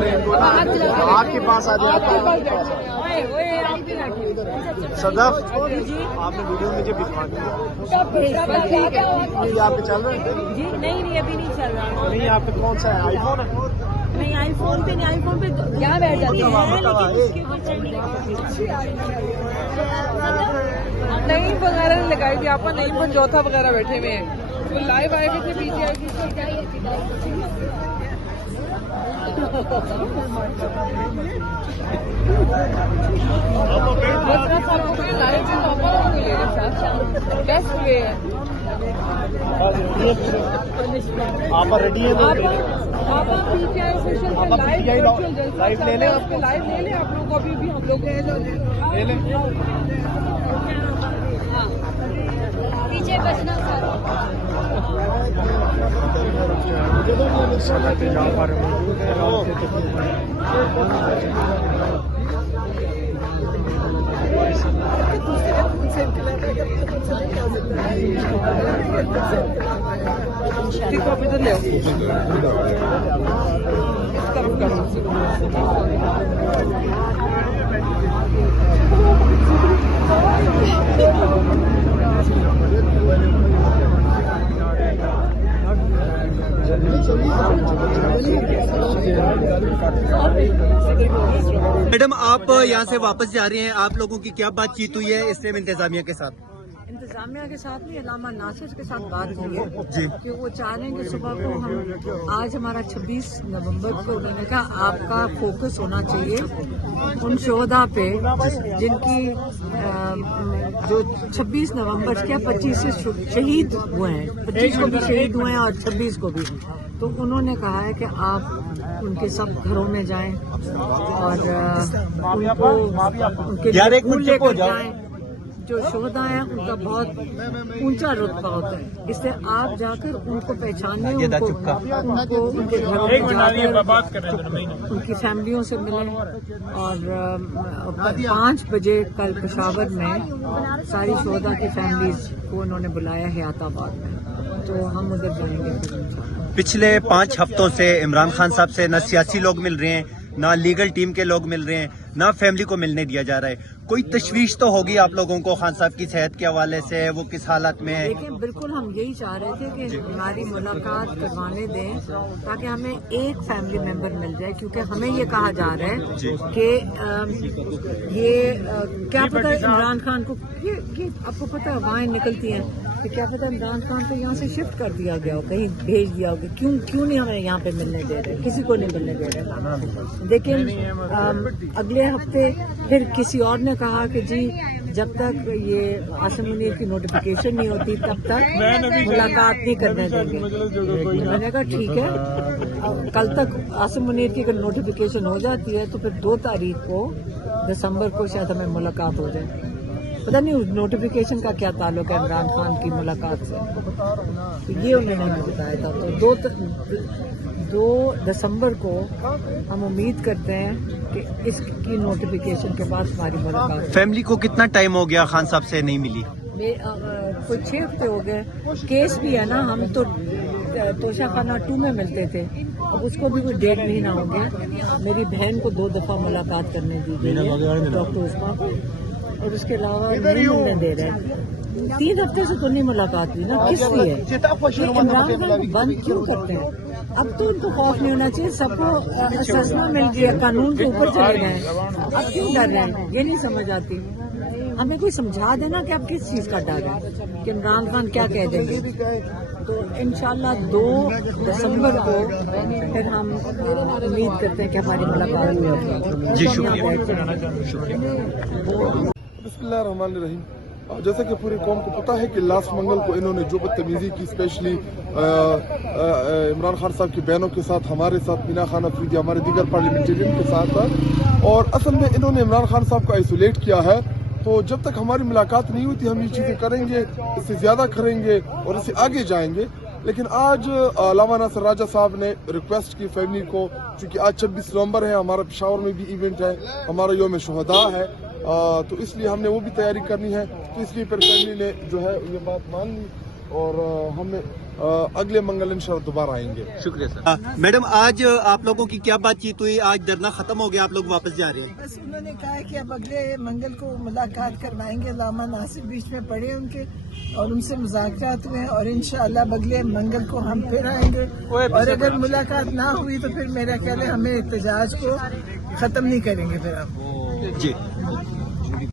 کریں ان کو نا آپ کے پاس آ جائے. صدف آپ نے ویڈیو مجھے بھجوا دیا. یہ آپ پہ چل رہا ہے؟ جی نہیں ابھی نہیں چل رہا. نہیں آپ پہ کون سا ہے؟ آئی فون ہے؟ نہیں آئی فون پہ نہیں, آئی فون پہ یہاں بیٹھ جاتے ہیں. نہیں وغیرہ نہیں لگائی تھی آپ نہیں پر چوتھا وغیرہ بیٹھے ہوئے ہیں. وہ لائیو آئے ہوئے تھے پیچھے آئے گی. لائیو بیسٹ وے ہے. آپ ریڈی ہیں؟ آپ پیچھے آئے لائیو لے لیں, آپ لائیو لے لیں. آپ لوگوں کو ابھی بھی ہم لوگ لے لیں. پیچھے بچنا میڈم آپ یہاں سے واپس جا رہے ہیں, آپ لوگوں کی کیا بات چیت ہوئی ہے اسلام انتظامیہ کے ساتھ؟ انتظامیہ کے ساتھ بھی علامہ ناصر کے ساتھ بات ہوئی ہے جی کہ وہ چاہ رہے ہیں کہ صبح کو ہم آج ہمارا 26 نومبر کو انہوں نے کہا آپ کا فوکس ہونا چاہیے ان شہداء پہ جن کی جو 26 نومبر کیا 25 سے شہید ہوئے ہیں, 25 کو بھی شہید ہوئے ہیں اور 26 کو بھی. تو انہوں نے کہا ہے کہ آپ ان کے سب گھروں میں جائیں اور ان کو ان کے لے کر جائیں. جو شہداء ہیں ان کا بہت اونچا رتبہ ہوتا ہے, اس سے آپ جا کر ان کو پہچانیں, ان کو ان کے گھروں میں جا کر ان کی فیملیوں سے ملیں. اور 5 بجے کل پشاور میں ساری شہداء کی فیملیز کو انہوں نے بلایا حیات آباد میں, تو ہم ادھر جائیں گے. پچھلے 5 ہفتوں سے عمران خان صاحب سے نہ سیاسی لوگ مل رہے ہیں, نہ لیگل ٹیم کے لوگ مل رہے ہیں, نہ فیملی کو ملنے دیا جا رہا ہے. کوئی تشویش تو ہوگی آپ لوگوں کو خان صاحب کی صحت کے حوالے سے, وہ کس حالت میں ہے؟ لیکن بالکل ہم یہی چاہ رہے تھے کہ ہماری ملاقات کروانے دیں تاکہ ہمیں ایک فیملی ممبر مل جائے, کیونکہ ہمیں یہ کہا جا رہا ہے کہ یہ کیا پتہ ہے عمران خان کو, یہ آپ کو پتہ ہوائیں نکلتی ہیں کہ کیا پتہ عمران خان کو یہاں سے شفٹ کر دیا گیا ہو, کہیں بھیج دیا ہوگا. کیوں نہیں ہمیں یہاں پہ ملنے دے رہے, کسی کو نہیں ملنے دے رہے. لیکن اگلے ہفتے پھر کسی اور نے کہا کہ جی جب تک یہ عاصم منیر کی نوٹیفیکیشن نہیں ہوتی تب تک ملاقات نہیں کرنے دیں گے. میں نے کہا ٹھیک ہے, کل تک عاصم منیر کی اگر نوٹیفیکیشن ہو جاتی ہے تو پھر 2 تاریخ کو دسمبر کو شاید ہمیں ملاقات ہو جائے. پتہ نہیں نوٹیفیکیشن کا کیا تعلق ہے عمران خان کی ملاقات سے, تو یہ انہوں نے ہمیں بتایا تھا. تو 2 دسمبر کو ہم امید کرتے ہیں کہ اس کی نوٹیفیکیشن کے بعد ہماری ملاقات. فیملی کو کتنا ٹائم ہو گیا خان صاحب سے نہیں ملی؟ کوئی 6 ہفتے ہو گئے. کیس بھی ہے نا, ہم تو توشہ خانہ 2 میں ملتے تھے, اب اس کو بھی کوئی 1.5 مہینہ ہو گیا. میری بہن کو 2 دفعہ ملاقات کرنے دی گئی ہے ڈاکٹر عثمان کو, اور اس کے علاوہ نہیں ملنے دے رہے. 3 ہفتے سے تو نہیں ملاقات ہوئی نا, کس لیے؟ عمران خان کو بند کیوں کرتے ہیں؟ اب تو ان کو خوف نہیں ہونا چاہیے, سب کو استثنا مل گیا, قانون کے اوپر چلے گئے, اب کیوں ڈر رہے ہیں؟ یہ نہیں سمجھ آتی. ہمیں کوئی سمجھا دینا کہ اب کس چیز کا ڈر ہے, کہ عمران خان کیا کہہ دیں گے. تو انشاءاللہ 2 دسمبر کو پھر ہم امید کرتے ہیں کہ ہماری ملاقات ہوگی. جی شکریہ. بسم اللہ الرحمن الرحیم. جیسا کہ پوری قوم کو پتہ ہے کہ لاسٹ منگل کو انہوں نے جو بدتمیزی کی, اسپیشلی عمران خان صاحب کی بہنوں کے ساتھ, ہمارے ساتھ مینا خان افریدی, ہمارے دیگر پارلیمنٹرین کے ساتھ, اور اصل میں انہوں نے عمران خان صاحب کو آئسولیٹ کیا ہے. تو جب تک ہماری ملاقات نہیں ہوتی ہم یہ چیزیں کریں گے, اس سے زیادہ کریں گے اور اس سے آگے جائیں گے. لیکن آج علامہ ناصر راجہ صاحب نے ریکویسٹ کی فیملی کو, چونکہ آج 26 نومبر ہے, ہمارا پشاور میں بھی ایونٹ ہے, ہمارا یوم شہداء ہے, تو اس لیے ہم نے وہ بھی تیاری کرنی ہے. تو اس لیے پھر فیملی نے جو ہے یہ بات مان لی اور ہم اگلے منگل انشاءاللہ دوبارہ آئیں گے. شکریہ سر. میڈم آج آپ لوگوں کی کیا بات چیت ہوئی؟ آج دھرنا ختم ہو گیا، آپ لوگ واپس جا رہے ہیں؟ بس انہوں نے کہا کہ اب اگلے منگل کو ملاقات کروائیں گے. علامہ ناصر بیچ میں پڑے ان کے اور ان سے مذاکرات ہوئے اور انشاءاللہ اگلے منگل کو ہم پھر آئیں گے. اور اگر ملاقات نہ ہوئی تو پھر میرا خیال ہے ہمیں احتجاج کو ختم نہیں کریں گے پھر ہم. جی